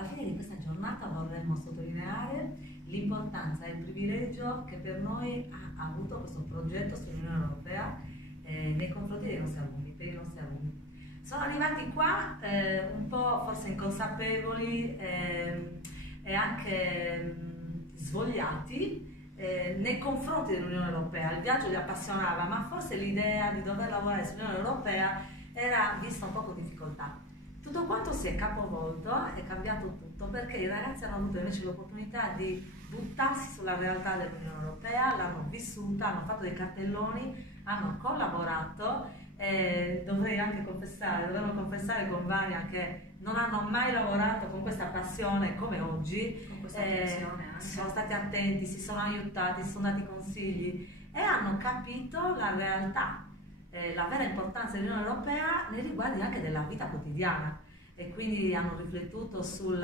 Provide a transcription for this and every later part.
alla fine di questa giornata vorremmo sottolineare l'importanza e il privilegio che per noi ha avuto questo progetto sull'Unione Europea nei confronti dei nostri alunni, per i nostri alunni. Sono arrivati qua un po' forse inconsapevoli e anche svogliati nei confronti dell'Unione Europea. Il viaggio li appassionava, ma forse l'idea di dover lavorare sull'Unione Europea era vista un po' con difficoltà. Tutto quanto si è capovolto, è cambiato tutto, perché i ragazzi hanno avuto invece l'opportunità di buttarsi sulla realtà dell'Unione Europea, l'hanno vissuta, hanno fatto dei cartelloni, hanno collaborato. Dovremmo confessare con Vania che non hanno mai lavorato con questa passione come oggi, con questa attenzione anche. sono stati attenti, si sono aiutati, si sono dati consigli e hanno capito la realtà, la vera importanza dell'Unione Europea nei riguardi anche della vita quotidiana, e quindi hanno riflettuto sul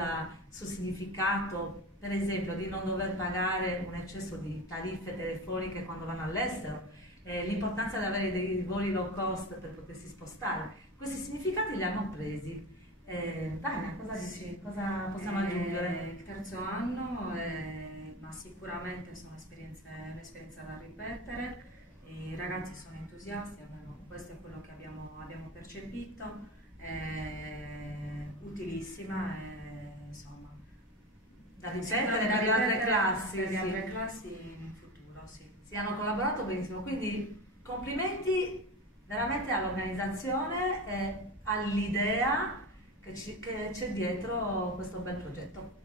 significato, per esempio, di non dover pagare un eccesso di tariffe telefoniche quando vanno all'estero, l'importanza di avere dei voli low cost per potersi spostare. Questi significati li hanno presi. Vania, cosa dici? Cosa possiamo aggiungere? Il terzo anno, ma sicuramente sono un'esperienza da ripetere. I ragazzi sono entusiasti, almeno questo è quello che abbiamo percepito, utilissima, insomma, Da ripetere per le altre classi. Per le altre classi in futuro, sì. Sì, hanno collaborato benissimo, quindi complimenti veramente all'organizzazione e all'idea che c'è dietro questo bel progetto.